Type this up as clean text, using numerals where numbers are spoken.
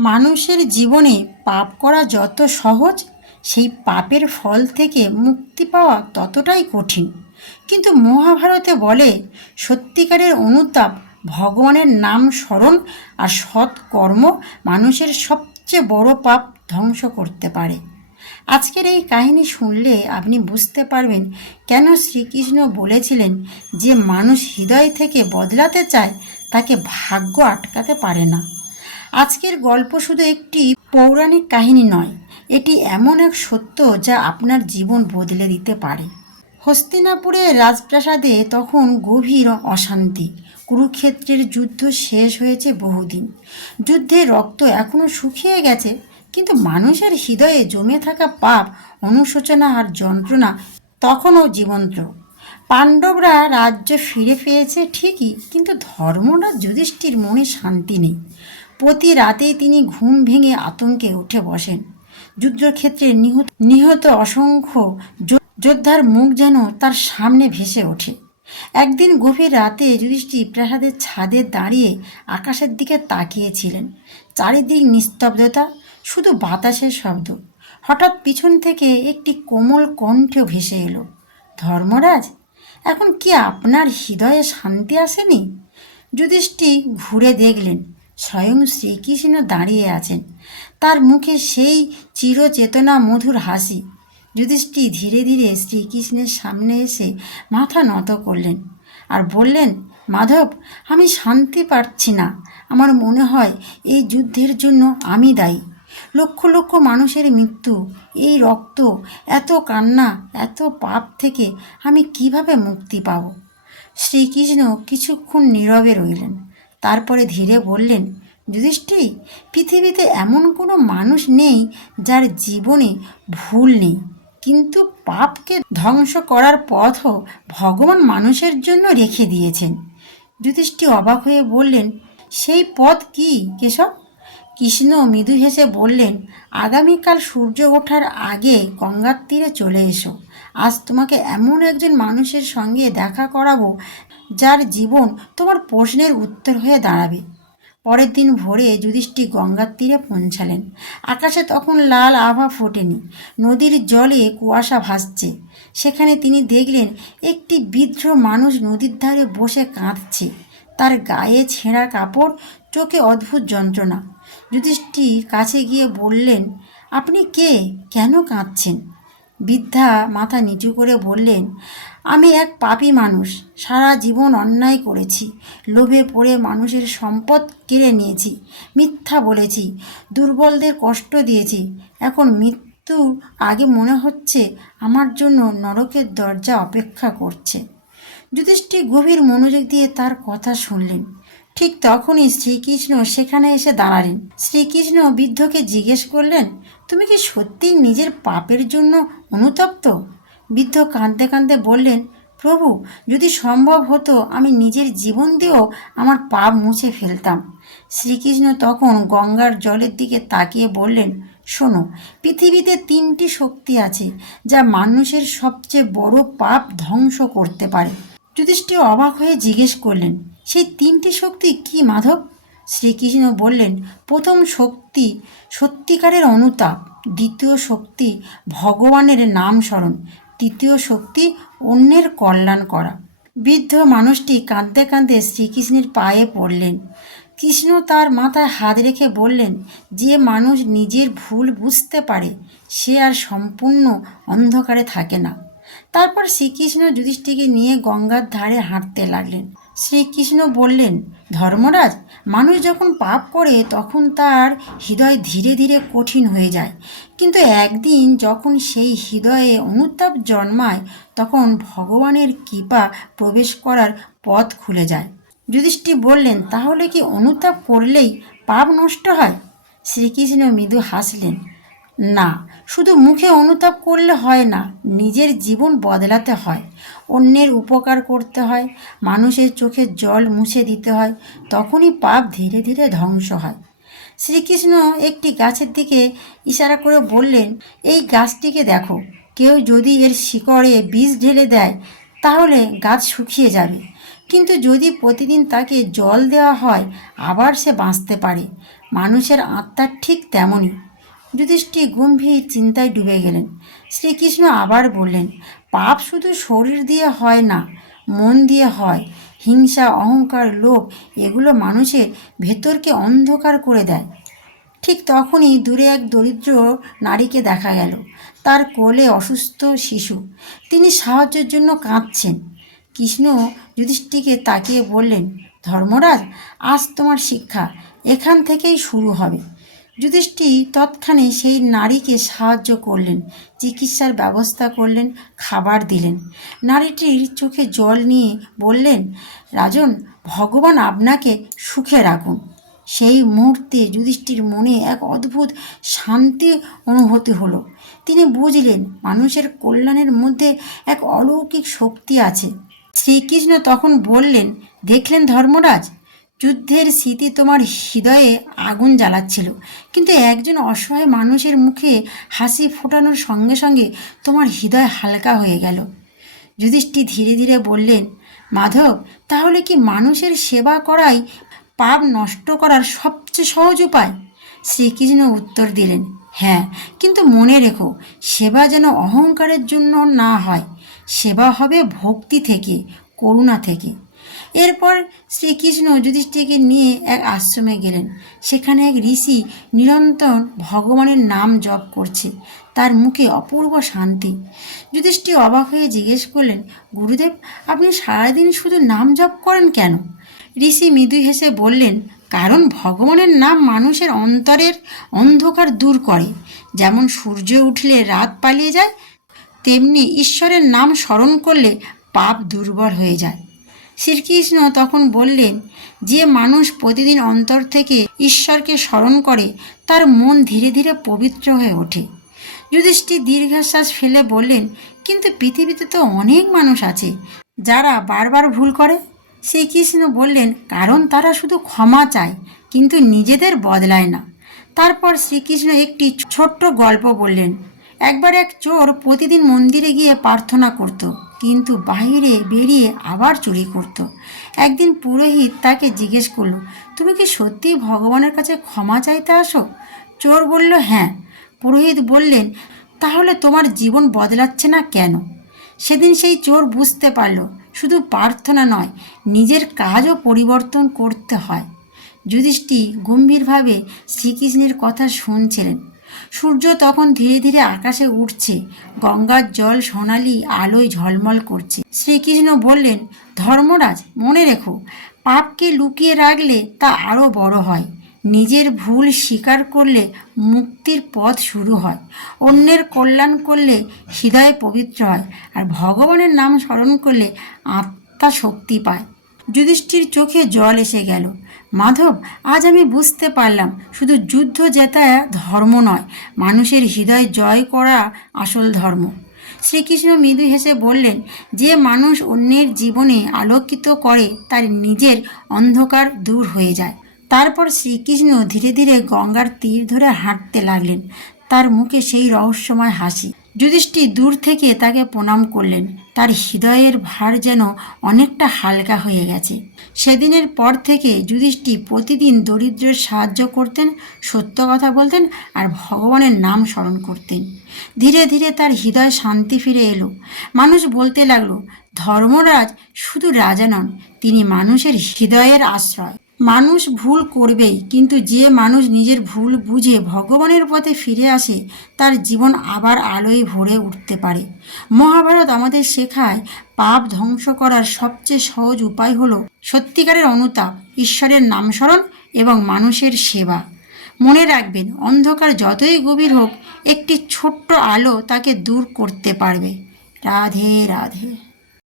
মানুষের জীবনে পাপ করা যত সহজ, সেই পাপের ফল থেকে মুক্তি পাওয়া ততটাই কঠিন। কিন্তু মহাভারতে বলে, সত্যিকারের অনুতাপ, ভগবানের নাম স্মরণ আর সৎ কর্ম মানুষের সবচেয়ে বড় পাপ ধ্বংস করতে পারে। আজকের এই কাহিনী শুনলে আপনি বুঝতে পারবেন কেন শ্রীকৃষ্ণ বলেছিলেন যে মানুষ হৃদয় থেকে বদলাতে চায়, তাকে ভাগ্য আটকাতে পারে না। আজকের গল্প শুধু একটি পৌরাণিক কাহিনী নয়, এটি এমন এক সত্য যা আপনার জীবন বদলে দিতে পারে। হস্তিনাপুরের রাজপ্রাসাদে তখন গভীর অশান্তি। কুরুক্ষেত্রের যুদ্ধ শেষ হয়েছে বহুদিন। যুদ্ধের রক্ত এখনও শুকিয়ে গেছে, কিন্তু মানুষের হৃদয়ে জমে থাকা পাপ, অনুশোচনা আর যন্ত্রণা তখনও জীবন্ত। পাণ্ডবরা রাজ্য ফিরে পেয়েছে ঠিকই, কিন্তু ধর্মরাজ যুধিষ্ঠির মনে শান্তি নেই। প্রতি রাতেই তিনি ঘুম ভেঙে আতঙ্কে উঠে বসেন। যুদ্ধক্ষেত্রে নিহত অসংখ্য যোদ্ধার মুখ যেন তার সামনে ভেসে ওঠে। একদিন গভীর রাতে যুধিষ্ঠির প্রাসাদের ছাদে দাঁড়িয়ে আকাশের দিকে তাকিয়েছিলেন। চারিদিক নিস্তব্ধতা, শুধু বাতাসের শব্দ। হঠাৎ পিছন থেকে একটি কোমল কণ্ঠ ভেসে এলো, ধর্মরাজ, এখন কি আপনার হৃদয়ে শান্তি আসেনি? যুধিষ্ঠির ঘুরে দেখলেন স্বয়ং শ্রীকৃষ্ণ দাঁড়িয়ে আছেন, তার মুখে সেই চিরচেতনা মধুর হাসি। যুধিষ্ঠির ধীরে ধীরে শ্রীকৃষ্ণের সামনে এসে মাথা নত করলেন আর বললেন, মাধব, আমি শান্তি পাচ্ছি না। আমার মনে হয় এই যুদ্ধের জন্য আমি দায়ী। লক্ষ লক্ষ মানুষের মৃত্যু, এই রক্ত, এত কান্না, এত পাপ থেকে আমি কিভাবে মুক্তি পাব? শ্রীকৃষ্ণ কিছুক্ষণ নীরবে রইলেন, তারপরে ধীরে বললেন, যুধিষ্ঠির, পৃথিবীতে এমন কোনো মানুষ নেই যার জীবনে ভুল নেই, কিন্তু পাপকে ধ্বংস করার পথও ভগবান মানুষের জন্য রেখে দিয়েছেন। যুধিষ্ঠির অবাক হয়ে বললেন, সেই পথ কি কেশব? কৃষ্ণ মৃদু হেসে বললেন, আগামীকাল সূর্য ওঠার আগে গঙ্গার তীরে চলে এসো। আজ তোমাকে এমন একজন মানুষের সঙ্গে দেখা করাবো যার জীবন তোমার প্রশ্নের উত্তর হয়ে দাঁড়াবে। পরের দিন ভোরে যুধিষ্ঠির গঙ্গার তীরে পৌঁছালেন। আকাশে তখন লাল আভা ফোটেনি, নদীর জলে কুয়াশা ভাসছে। সেখানে তিনি দেখলেন একটি বৃদ্ধ মানুষ নদীর ধারে বসে কাঁদছে। তার গায়ে ছেঁড়া কাপড়, চোখে অদ্ভুত যন্ত্রণা। যুধিষ্ঠির কাছে গিয়ে বললেন, আপনি কে? কেন কাঁদছেন? বৃদ্ধা মাথা নিচু করে বললেন, আমি এক পাপী মানুষ। সারা জীবন অন্যায় করেছি, লোভে পড়ে মানুষের সম্পদ কেড়ে নিয়েছি, মিথ্যা বলেছি, দুর্বলদের কষ্ট দিয়েছি। এখন মৃত্যুর আগে মনে হচ্ছে আমার জন্য নরকের দরজা অপেক্ষা করছে। যুধিষ্ঠির গভীর মনোযোগ দিয়ে তার কথা শুনলেন। ঠিক তখনই শ্রীকৃষ্ণ সেখানে এসে দাঁড়ালেন। শ্রীকৃষ্ণ বৃদ্ধকে জিজ্ঞেস করলেন, তুমি কি সত্যিই নিজের পাপের জন্য অনুতপ্ত? বৃদ্ধ কাঁদতে কাঁদতে বললেন, প্রভু, যদি সম্ভব হতো আমি নিজের জীবন দিয়েও আমার পাপ মুছে ফেলতাম। শ্রীকৃষ্ণ তখন গঙ্গার জলের দিকে তাকিয়ে বললেন, শোনো, পৃথিবীতে 3টি শক্তি আছে যা মানুষের সবচেয়ে বড় পাপ ধ্বংস করতে পারে। যুধিষ্ঠির অবাক হয়ে জিজ্ঞেস করলেন, সেই 3টি শক্তি কি মাধব? শ্রীকৃষ্ণ বললেন, প্রথম শক্তি সত্যিকারের অনুতাপ, দ্বিতীয় শক্তি ভগবানের নাম স্মরণ, তৃতীয় শক্তি অন্যের কল্যাণ করা। বৃদ্ধ মানুষটি কাঁদতে কাঁদতে শ্রীকৃষ্ণের পায়ে পড়লেন। কৃষ্ণ তার মাথায় হাত রেখে বললেন, যে মানুষ নিজের ভুল বুঝতে পারে সে আর সম্পূর্ণ অন্ধকারে থাকে না। তারপর শ্রীকৃষ্ণ যুধিষ্ঠিরকে নিয়ে গঙ্গার ধারে হাঁটতে লাগলেন। শ্রীকৃষ্ণ বললেন, ধর্মরাজ, মানুষ যখন পাপ করে তখন তার হৃদয় ধীরে ধীরে কঠিন হয়ে যায়, কিন্তু একদিন যখন সেই হৃদয়ে অনুতাপ জন্মায় তখন ভগবানের কৃপা প্রবেশ করার পথ খুলে যায়। যুধিষ্ঠির বললেন, তাহলে কি অনুতাপ করলেই পাপ নষ্ট হয়? শ্রীকৃষ্ণ মৃদু হাসলেন, না, শুধু মুখে অনুতাপ করলে হয় না, নিজের জীবন বদলাতে হয়, অন্যের উপকার করতে হয়, মানুষের চোখের জল মুছে দিতে হয়, তখনই পাপ ধীরে ধীরে ধ্বংস হয়। শ্রীকৃষ্ণ একটি গাছের দিকে ইশারা করে বললেন, এই গাছটিকে দেখো, কেউ যদি এর শিকড়ে বিষ ঢেলে দেয় তাহলে গাছ শুকিয়ে যাবে, কিন্তু যদি প্রতিদিন তাকে জল দেওয়া হয় আবার সে বাঁচতে পারে। মানুষের আত্মা ঠিক তেমনই। যুধিষ্ঠির গম্ভীর চিন্তায় ডুবে গেলেন। শ্রীকৃষ্ণ আবার বললেন, পাপ শুধু শরীর দিয়ে হয় না, মন দিয়ে হয়। হিংসা, অহংকার, লোভ এগুলো মানুষের ভেতরকে অন্ধকার করে দেয়। ঠিক তখনই দূরে এক দরিদ্র নারীকে দেখা গেল। তার কোলে অসুস্থ শিশু। তিনি সাহায্যের জন্য কাঁদছেন। কৃষ্ণ যুধিষ্ঠিরকে তাকিয়ে বললেন, ধর্মরাজ, আজ তোমার শিক্ষা এখান থেকেই শুরু হবে। যুধিষ্ঠির তৎক্ষণে সেই নারীকে সাহায্য করলেন, চিকিৎসার ব্যবস্থা করলেন, খাবার দিলেন। নারীটির চোখে জল নিয়ে বললেন, রাজন, ভগবান আপনাকে সুখে রাখুন। সেই মুহূর্তে যুধিষ্ঠির মনে এক অদ্ভুত শান্তি অনুভূতি হলো। তিনি বুঝলেন মানুষের কল্যাণের মধ্যে এক অলৌকিক শক্তি আছে। শ্রীকৃষ্ণ তখন বললেন, দেখলেন ধর্মরাজ, যুদ্ধের স্মৃতি তোমার হৃদয়ে আগুন জ্বালাচ্ছিল, কিন্তু একজন অসহায় মানুষের মুখে হাসি ফোটানোর সঙ্গে সঙ্গে তোমার হৃদয় হালকা হয়ে গেল। যুধিষ্ঠির ধীরে ধীরে বললেন, মাধব, তাহলে কি মানুষের সেবা করাই পাপ নষ্ট করার সবচেয়ে সহজ উপায়? শ্রীকৃষ্ণ উত্তর দিলেন, হ্যাঁ, কিন্তু মনে রেখো, সেবা যেন অহংকারের জন্য না হয়। সেবা হবে ভক্তি থেকে, করুণা থেকে। এরপর শ্রীকৃষ্ণ যুধিষ্ঠিরকে নিয়ে এক আশ্রমে গেলেন। সেখানে এক ঋষি নিরন্তর ভগবানের নাম জপ করছে। তার মুখে অপূর্ব শান্তি। যুধিষ্ঠির অবাক হয়ে জিজ্ঞেস করলেন, গুরুদেব, আপনি সারাদিন শুধু নাম জপ করেন কেন? ঋষি মৃদু হেসে বললেন, কারণ ভগবানের নাম মানুষের অন্তরের অন্ধকার দূর করে। যেমন সূর্য উঠলে রাত পালিয়ে যায়, তেমনি ঈশ্বরের নাম স্মরণ করলে পাপ দুর্বল হয়ে যায়। শ্রীকৃষ্ণ তখন বললেন, যে মানুষ প্রতিদিন অন্তর থেকে ঈশ্বরকে স্মরণ করে তার মন ধীরে ধীরে পবিত্র হয়ে ওঠে। যুধিষ্ঠির দীর্ঘশ্বাস ফেলে বললেন, কিন্তু পৃথিবীতে তো অনেক মানুষ আছে যারা বারবার ভুল করে। শ্রীকৃষ্ণ বললেন, কারণ তারা শুধু ক্ষমা চায় কিন্তু নিজেদের বদলায় না। তারপর শ্রীকৃষ্ণ একটি ছোট্ট গল্প বললেন। একবার এক চোর প্রতিদিন মন্দিরে গিয়ে প্রার্থনা করত, কিন্তু বাইরে বেরিয়ে আবার চুরি করত। একদিন পুরোহিত তাকে জিজ্ঞেস করলো, তুমি কি সত্যিই ভগবানের কাছে ক্ষমা চাইতে আসো? চোর বলল, হ্যাঁ। পুরোহিত বললেন, তাহলে তোমার জীবন বদলাচ্ছে না কেন? সেদিন সেই চোর বুঝতে পারল, শুধু প্রার্থনা নয়, নিজের কাজও পরিবর্তন করতে হয়। যুধিষ্ঠির গম্ভীরভাবে শ্রীকৃষ্ণের কথা শুনছিলেন। সূর্য তখন ধীরে ধীরে আকাশে উঠছে, গঙ্গার জল সোনালি আলোয় ঝলমল করছে। শ্রীকৃষ্ণ বললেন, ধর্মরাজ, মনে রেখো, পাপকে লুকিয়ে রাখলে তা আরও বড় হয়। নিজের ভুল স্বীকার করলে মুক্তির পথ শুরু হয়। অন্যের কল্যাণ করলে হৃদয় পবিত্র হয়, আর ভগবানের নাম স্মরণ করলে আত্মা শক্তি পায়। যুধিষ্ঠির চোখে জল এসে গেল। মাধব, আজ আমি বুঝতে পারলাম, শুধু যুদ্ধ জেতা ধর্ম নয়, মানুষের হৃদয় জয় করা আসল ধর্ম। শ্রীকৃষ্ণ মৃদু হেসে বললেন, যে মানুষ অন্যের জীবনে আলোকিত করে তার নিজের অন্ধকার দূর হয়ে যায়। তারপর শ্রীকৃষ্ণ ধীরে ধীরে গঙ্গার তীর ধরে হাঁটতে লাগলেন। তার মুখে সেই রহস্যময় হাসি। যুধিষ্ঠির দূর থেকে তাকে প্রণাম করলেন। তার হৃদয়ের ভার যেন অনেকটা হালকা হয়ে গেছে। সেদিনের পর থেকে যুধিষ্ঠির প্রতিদিন দরিদ্রের সাহায্য করতেন, সত্য কথা বলতেন, আর ভগবানের নাম স্মরণ করতেন। ধীরে ধীরে তার হৃদয় শান্তি ফিরে এলো। মানুষ বলতে লাগলো, ধর্মরাজ শুধু রাজা নন, তিনি মানুষের হৃদয়ের আশ্রয়। মানুষ ভুল করবেই, কিন্তু যে মানুষ নিজের ভুল বুঝে ভগবানের পথে ফিরে আসে তার জীবন আবার আলোয় ভরে উঠতে পারে। মহাভারত আমাদের শেখায়, পাপ ধ্বংস করার সবচেয়ে সহজ উপায় হলো সত্যিকারের অনুতাপ, ঈশ্বরের নামস্মরণ এবং মানুষের সেবা। মনে রাখবেন, অন্ধকার যতই গভীর হোক, একটি ছোট্ট আলো তাকে দূর করতে পারবে। রাধে রাধে।